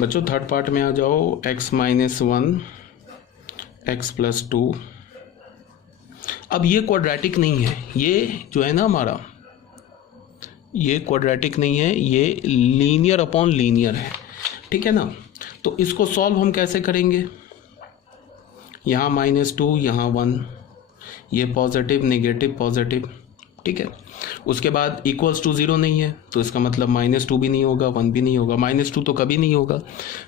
बच्चों third part में आ जाओ। x minus 1 x plus 2। अब ये क्वाड्रेटिक नहीं है, ये जो है ना हमारा, ये क्वाड्रेटिक नहीं है, ये लीनियर अपॉन लीनियर है, ठीक है ना। तो इसको सॉल्व हम कैसे करेंगे, यहाँ -2 यहाँ 1, ये पॉजिटिव नेगेटिव पॉजिटिव, ठीक है। उसके बाद इक्वल्स टू 0 नहीं है, तो इसका मतलब -2 भी नहीं होगा, 1 भी नहीं होगा। -2 तो कभी नहीं होगा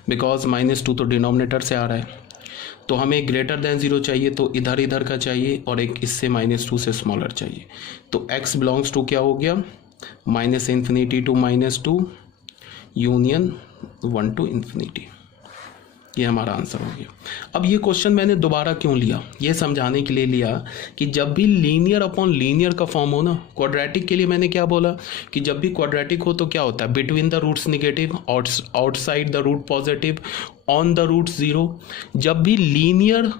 बिकॉज -2 तो डिनोमिनेटर से आ रहा है। तो हमें ग्रेटर देन 0 चाहिए, तो इधर इधर का चाहिए, और एक इससे -2 से स्मॉलर चाहिए। तो x बिलोंग्स टू क्या हो गया, -∞ टू -2 यूनियन 1 टू इन्फिनिटी। ये हमारा आंसर हो गया। अब ये क्वेश्चन मैंने दोबारा क्यों लिया, ये समझाने के लिए लिया कि जब भी लीनियर अपॉन लीनियर का फॉर्म हो ना, क्वाड्रेटिक के लिए मैंने क्या बोला कि जब भी क्वाड्रेटिक हो तो क्या होता है, between the roots negative, outside the root positive, on the root 0। जब भी लीनियर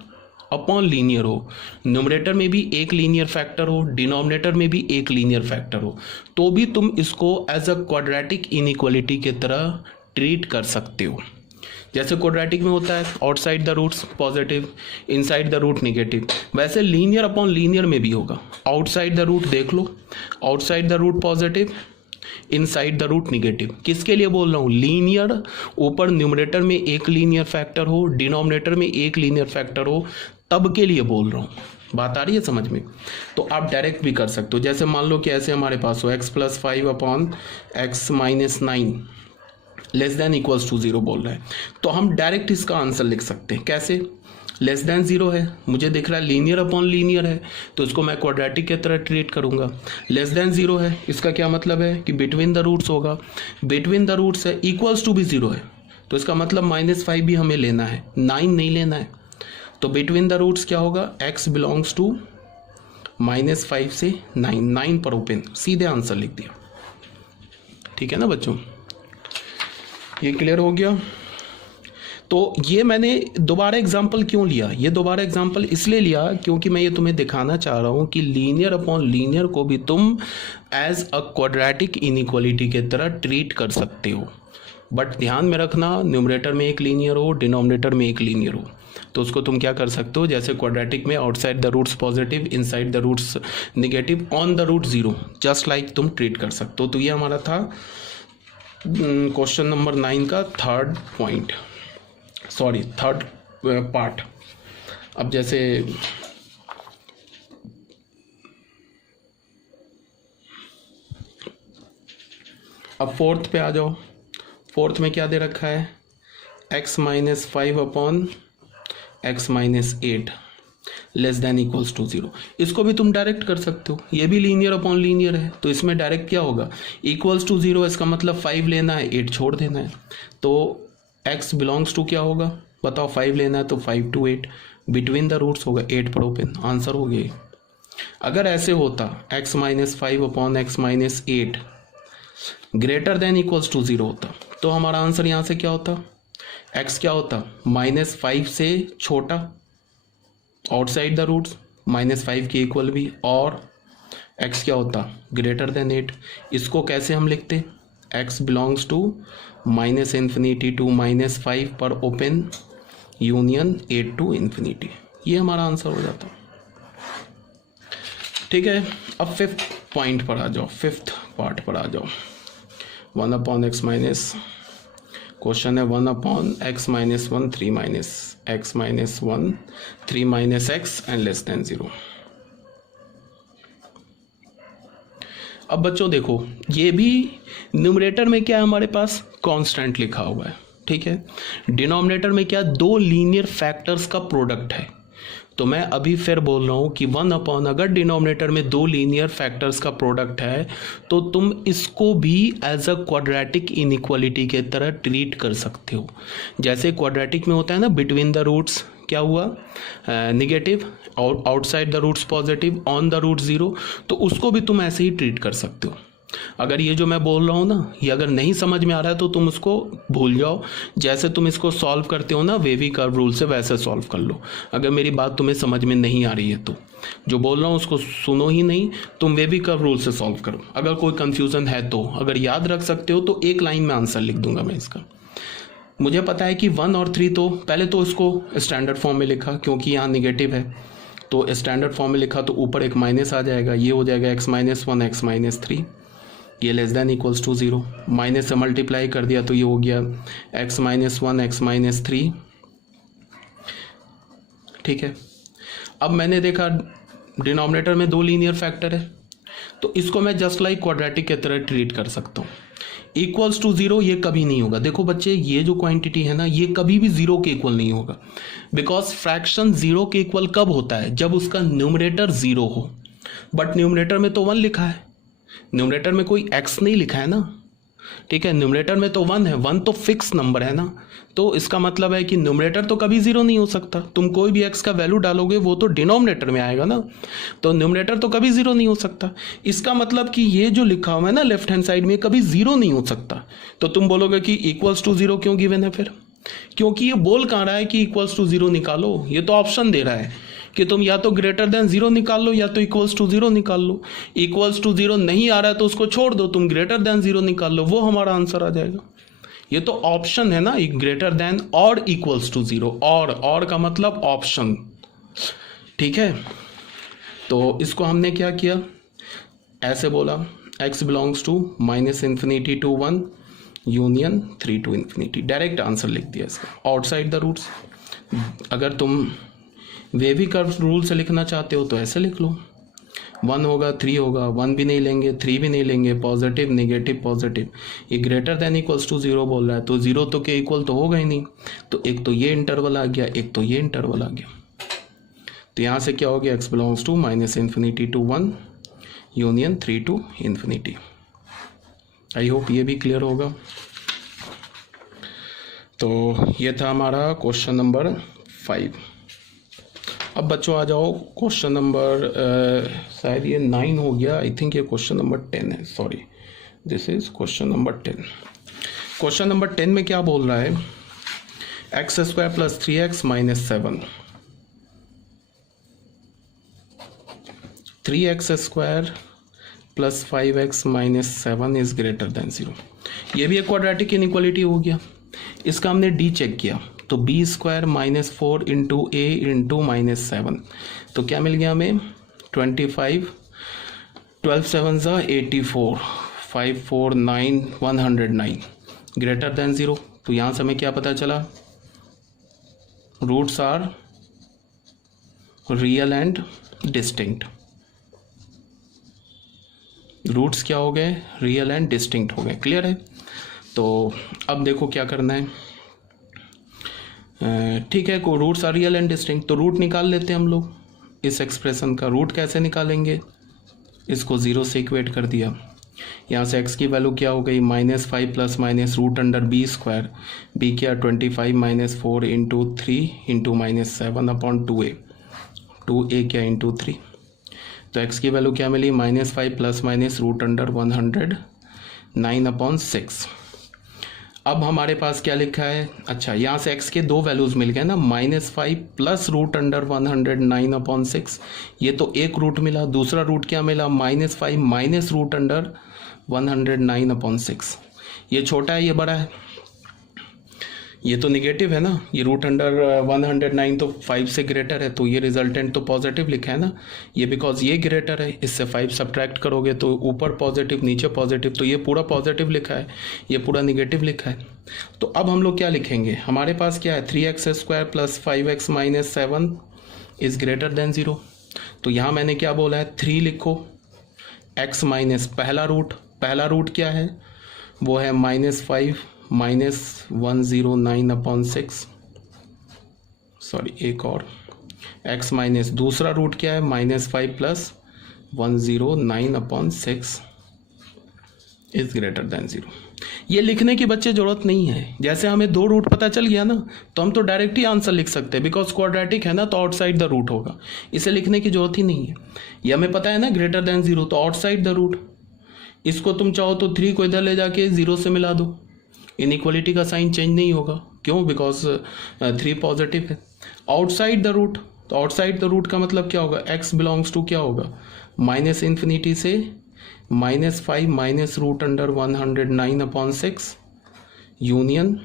अपॉन लीनियर हो, न्यूमरेटर में भी एक लीनियर फैक्टर हो, डिनोमिनेटर में भी एक लीनियर फैक्टर हो, तो भी तुम इसको एज अ क्वाड्रेटिक इनइक्वालिटी की तरह ट्रीट कर सकते हो। जैसे क्वाड्रेटिक में होता है outside the roots positive, inside the root negative, वैसे लीनियर अपॉन लीनियर में भी होगा। आउटसाइड द रूट देख लो, outside the root positive, inside the root negative. किसके लिए बोल रहा हूँ, लीनियर, ऊपर न्यूमरेटर में एक लीनियर फैक्टर हो, डिनोमिनेटर में एक लीनियर फैक्टर हो, तब के लिए बोल रहा हूँ। बात आ रही है समझ में। तो आप डायरेक्ट भी कर सकते हो, जैसे मान लो कि ऐसे हमारे पास हो x+5 upon x minus 9 less than equals to 0 बोल रहा है, तो हम डायरेक्ट इसका आंसर लिख सकते हैं। कैसे, लेस देन 0 है, मुझे दिख रहा है लीनियर अपॉन लीनियर है, तो इसको मैं क्वाड्रेटिक की तरह ट्रीट करूंगा। लेस देन 0 है, इसका क्या मतलब है कि बिटवीन द रूट्स होगा, बिटवीन द रूट्स है, इक्वल्स टू भी 0 है, तो इसका मतलब -5 भी हमें लेना है, 9 नहीं लेना है। तो बिटवीन द रूट्स क्या होगा, x बिलोंग्स टू -5 से 9 पर ओपन, सीधे आंसर लिख दिया। ठीक है ना बच्चों, ये क्लियर हो गया। तो ये मैंने दोबारा एग्जांपल क्यों लिया, ये दोबारा एग्जांपल इसलिए लिया क्योंकि मैं ये तुम्हें दिखाना चाह रहा हूँ कि लीनियर अपॉन लीनियर को भी तुम एज अ क्वाड्रेटिक इनइक्वालिटी की तरह ट्रीट कर सकते हो। बट ध्यान में रखना, न्यूमरेटर में एक लीनियर हो, डिनोमिनेटर में एक लीनियर हो, तो उसको तुम क्या कर सकते हो, जैसे क्वाड्रेटिक में outside the roots positive, inside the roots negative, on the root 0, just like तुम ट्रीट कर सकते हो। तो ये हमारा था क्वेश्चन नंबर 9 का third point, sorry third part. अब जैसे अब फोर्थ पे आ जाओ। फोर्थ में क्या दे रखा है, x minus 5 upon x minus 8 less than equals to 0। इसको भी तुम डायरेक्ट कर सकते हो, ये भी लीनियर अपॉन लीनियर है, तो इसमें डायरेक्ट क्या होगा, इक्वल्स टू 0, इसका मतलब 5 लेना है, 8 छोड़ देना है। तो x बिलोंग्स टू क्या होगा बताओ, 5 लेना है तो 5 to 8, बिटवीन द रूट्स होगा 8 पर ओपन, आंसर हो गया। अगर ऐसे होता x minus 5 upon x minus 8 greater than equals to 0 होता, तो हमारा आंसर यहाँ से क्या होता, x क्या होता, -5 से छोटा, आउटसाइड द रूट्स, -5 के इक्वल भी, और x क्या होता, ग्रेटर देन 8। इसको कैसे हम लिखते, x बिलोंग्स टू -∞ टू -5 पर ओपन यूनियन 8 टू इन्फिनिटी। ये हमारा आंसर हो जाता। ठीक है, अब फिफ्थ पॉइंट पर आ जाओ, फिफ्थ पार्ट पर आ जाओ। 1 अपॉन x माइनस, क्वेश्चन है 1 upon x minus 1 3 minus x minus 1 3 minus x and less than 0। अब बच्चों देखो, ये भी न्यूमरेटर में क्या है हमारे पास, कांस्टेंट लिखा हुआ है, ठीक है। डिनोमिनेटर में क्या, दो लीनियर फैक्टर्स का प्रोडक्ट है। तो मैं अभी फिर बोल रहा हूं कि 1 अपॉन, अगर डिनोमिनेटर में दो लीनियर फैक्टर्स का प्रोडक्ट है तो तुम इसको भी एज अ क्वाड्रेटिक इनइक्वालिटी के तरह ट्रीट कर सकते हो। जैसे क्वाड्रेटिक में होता है ना, बिटवीन द रूट्स क्या हुआ, negative, outside the roots positive, on the root 0, तो उसको भी तुम ऐसे ही ट्रीट कर सकते हो। अगर ये जो मैं बोल रहा हूँ ना, ये अगर नहीं समझ में आ रहा है तो तुम उसको भूल जाओ, जैसे तुम इसको सॉल्व करते हो ना वेवी कर्व रूल से, वैसे सॉल्व कर लो। अगर मेरी बात तुम्हें समझ में नहीं आ रही है तो जो बोल रहा हूँ उसको सुनो ही नहीं, तुम वेवी कर्व रूल से सॉल्व करो। अगर कोई कंफ्यूजन है तो, अगर याद रख सकते हो तो एक लाइन में आंसर लिख दूंगा मैं इसका। मुझे पता है कि 1 और 3 तो पहले तो इसको स्टैंडर्ड फॉर्म में लिखा क्योंकि यहाँ निगेटिव है, तो स्टैंडर्ड फॉर्म में लिखा तो ऊपर एक माइनस आ जाएगा, ये हो जाएगा x-1 x-3, ये less than equals to 0, minus से मल्टीप्लाई कर दिया तो ये हो गया x-1 x-3। ठीक है, अब मैंने देखा डिनोमिनेटर में 2 लीनियर फैक्टर है, तो इसको मैं जस्ट लाइक क्वाड्रेटिक की तरह ट्रीट कर सकता हूँ। इक्वल्स टू 0 ये कभी नहीं होगा। देखो बच्चे, ये जो क्वांटिटी है ना, ये कभी भी 0 के इक्वल नहीं होगा, बिकॉज फ्रैक्शन 0 के इक्वल कब होता है, जब उसका न्यूमरेटर 0 हो। बट न्यूमरेटर में तो 1 लिखा है, न्यूमरेटर में कोई x नहीं लिखा है ना। ठीक है, न्यूमरेटर में तो 1 है, 1 तो फिक्स नंबर है ना, तो इसका मतलब है कि न्यूमरेटर तो कभी 0 नहीं हो सकता। तुम कोई भी x का वैल्यू डालोगे वो तो डिनोमिनेटर में आएगा ना, तो न्यूमरेटर तो कभी 0 नहीं हो सकता। इसका मतलब कि ये जो लिखा हुआ है ना लेफ्ट हैंड साइड में, कभी 0 नहीं हो सकता। तो तुम बोलोगे कि इक्वल्स टू 0 क्यों गिवन है फिर, क्योंकि ये बोल कहाँ रहा है कि इक्वल्स टू 0 निकालो, ये तो ऑप्शन दे रहा है कि तुम या तो ग्रेटर देन 0 निकाल लो या तो इक्वल्स टू 0 निकाल लो। इक्वल्स टू 0 नहीं आ रहा है तो उसको छोड़ दो, तुम ग्रेटर देन 0 निकाल लो, वो हमारा आंसर आ जाएगा। ये तो ऑप्शन है ना, ग्रेटर देन और इक्वल्स टू 0, और का मतलब ऑप्शन। ठीक है, तो इसको हमने क्या किया, ऐसे बोला x belongs to -∞ to 1 union 3 to ∞। Direct answer लिख दिया इसका, आउटसाइड द रूट्स। अगर तुम वेवी कर्व रूल से लिखना चाहते हो तो ऐसे लिख लो, 1 होगा 3 होगा, 1 भी नहीं लेंगे 3 भी नहीं लेंगे, पॉजिटिव नेगेटिव पॉजिटिव। ये ग्रेटर देन इक्वल्स टू 0 बोल रहा है, तो 0 तो के इक्वल तो होगा ही नहीं, तो एक तो ये इंटरवल आ गया, एक तो ये इंटरवल आ गया। तो यहाँ से क्या हो गया, x belongs to -∞ to 1 union 3 to ∞। I hope ये भी क्लियर होगा। तो ये था हमारा क्वेश्चन नंबर 5। अब बच्चों आ जाओ क्वेश्चन नंबर शायद ये 9 हो गया, आई थिंक ये क्वेश्चन नंबर 10 है, sorry this is question number 10। Question number 10 में क्या बोल रहा है, x² + 3x - 7, 3x² + 5x - 7 is greater than 0। ये भी एक क्वाड्रेटिक इनइक्वालिटी हो गया। इसका हमने डी चेक किया, तो b² - 4 × a × -7, तो क्या मिल गया हमें 25, 12 7 84, 5 4 9 109 ग्रेटर देन 0। तो यहाँ से हमें क्या पता चला, roots are real and distinct. Roots क्या हो गए, रियल एंड डिस्टिंक्ट हो गए। क्लियर है। तो अब देखो क्या करना है। ठीक है, को roots are real and distinct, तो रूट निकाल लेते हैं हम लोग। इस एक्सप्रेशन का रूट कैसे निकालेंगे, इसको 0 से इक्वेट कर दिया। यहाँ से x की वैल्यू क्या हो गई, -5 + -√b², b क्या 25 - 4 × 3 × -7/2a, 2a क्या × 3, तो x की वैल्यू क्या मिली, -5 ± √9/6। अब हमारे पास क्या लिखा है, अच्छा यहाँ से x के 2 वैल्यूज़ मिल गए ना, -5 + √109/6, ये तो एक रूट मिला। दूसरा रूट क्या मिला, -5 - √109/6। ये छोटा है ये बड़ा है, ये तो निगेटिव है ना, ये √109 तो 5 से ग्रेटर है, तो ये रिजल्टेंट तो पॉजिटिव लिखा है ना, ये बिकॉज ये ग्रेटर है, इससे 5 सब्ट्रैक्ट करोगे तो ऊपर पॉजिटिव नीचे पॉजिटिव, तो ये पूरा पॉजिटिव लिखा है, ये पूरा निगेटिव लिखा है। तो अब हम लोग क्या लिखेंगे, हमारे पास क्या है, 3x² + 5x - 7 is greater than 0। तो यहाँ मैंने क्या बोला है, 3 लिखो, x माइनस पहला रूट क्या है, वो है -5 - 109/6, सॉरी एक और, x माइनस दूसरा रूट क्या है, -5 + 109/6 इज ग्रेटर देन 0। ये लिखने की बच्चे जरूरत नहीं है, जैसे हमें 2 रूट पता चल गया ना, तो हम तो डायरेक्ट ही आंसर लिख सकते हैं, बिकॉज क्वाड्रेटिक है ना, तो आउटसाइड द रूट होगा, इसे लिखने की जरूरत ही नहीं है। ये हमें पता है ना ग्रेटर देन 0, तो आउटसाइड द रूट। इसको तुम चाहो तो 3 को इधर ले जाके 0 से मिला दो, इनइक्वालिटी का साइन चेंज नहीं होगा, क्यों, बिकॉज 3 पॉजिटिव है। आउटसाइड द रूट, तो आउटसाइड द रूट का मतलब क्या होगा, x बिलोंग्स टू क्या होगा, -∞ से -5 - √109/6 यूनियन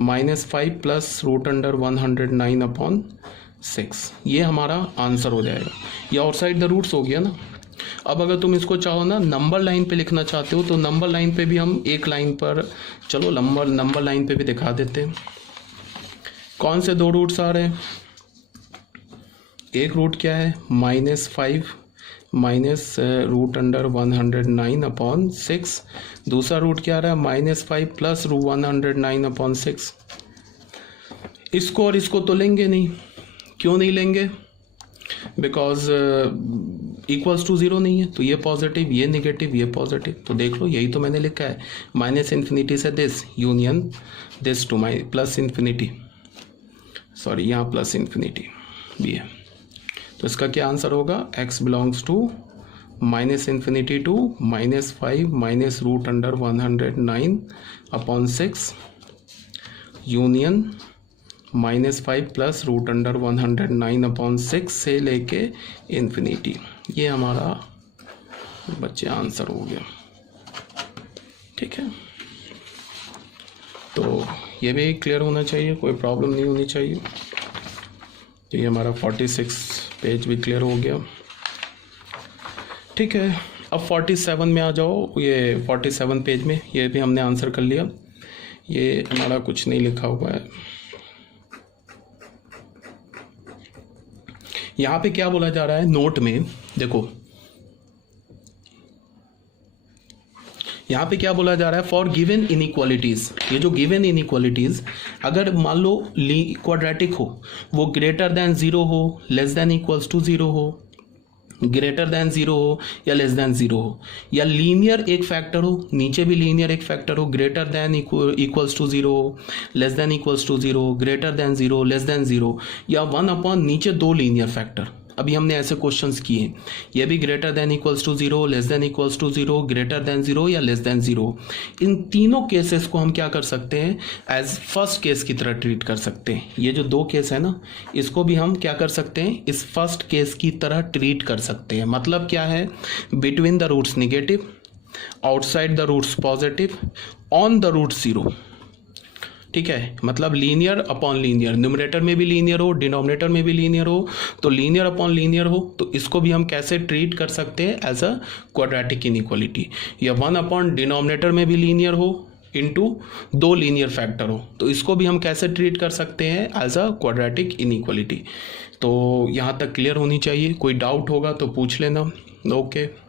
-5 प्लस √109/6, ये हमारा आंसर हो जाएगा। ये आउटसाइड द रूट्स हो गया ना। अब अगर तुम इसको चाहो ना नंबर लाइन पे लिखना चाहते हो तो नंबर लाइन पे भी हम एक लाइन पर, चलो नंबर लाइन पे भी दिखा देते हैं। कौन से दो रूट्स आ रहे हैं? एक रूट क्या है? -5 माइनस √109/6। दूसरा रूट क्या आ रहा है? -5 प्लस √109/6। इसको और इसको तो लेंगे नहीं। क्यों नहीं लेंगे? बिकॉज इक्वल्स टू 0 नहीं है, तो ये पॉजिटिव, ये नेगेटिव, ये पॉजिटिव। तो देख लो, यही तो मैंने लिखा है, -∞ से this union this to plus infinity, sorry यहाँ प्लस इन्फिनिटी भी है। तो इसका क्या आंसर होगा? x belongs to -∞ to -5 minus √109/6 union -5 plus √109/6 से लेके इन्फिनिटी। ये हमारा बच्चे आंसर हो गया। ठीक है, तो ये भी क्लियर होना चाहिए, कोई प्रॉब्लम नहीं होनी चाहिए। तो ये हमारा 46 पेज भी क्लियर हो गया। ठीक है, अब 47 में आ जाओ। ये 47 पेज में ये भी हमने आंसर कर लिया। ये हमारा कुछ नहीं लिखा हुआ है। यहाँ पे क्या बोला जा रहा है नोट में? देखो यहाँ पे क्या बोला जा रहा है, फॉर गिवन इनइक्वालिटीज। ये जो गिवन इनइक्वालिटीज, अगर मान लो क्वाड्रेटिक हो, वो ग्रेटर देन 0 हो, लेस देन इक्वल्स टू 0 हो, ग्रेटर देन 0 हो या लेस देन 0 हो, या लीनियर एक फैक्टर हो, नीचे भी लीनियर एक फैक्टर हो, ग्रेटर देन इक्वल्स टू 0 हो, less than equals to 0, greater than 0, less than 0, या 1 नीचे दो लीनियर फैक्टर। अभी हमने ऐसे क्वेश्चंस किए, ये भी greater than equals to 0, less than equals to 0, greater than 0 या लेस देन 0। इन तीनों केसेस को हम क्या कर सकते हैं? एज फर्स्ट केस की तरह ट्रीट कर सकते हैं। ये जो दो केस है ना, इसको भी हम क्या कर सकते हैं? इस फर्स्ट केस की तरह ट्रीट कर सकते हैं। मतलब क्या है? Between the roots negative, outside the roots positive, on the root 0। ठीक है, मतलब लीनियर अपॉन लीनियर, न्यूमरेटर में भी लीनियर हो, डिनोमिनेटर में भी लीनियर हो, तो लीनियर अपॉन लीनियर हो, तो इसको भी हम कैसे ट्रीट कर सकते हैं? As a quadratic inequality. या 1 डिनोमिनेटर में भी लीनियर हो इनटू दो लीनियर फैक्टर हो, तो इसको भी हम कैसे ट्रीट कर सकते हैं? As a quadratic inequality. तो यहाँ तक क्लियर होनी चाहिए। कोई डाउट होगा तो पूछ लेना। ओके।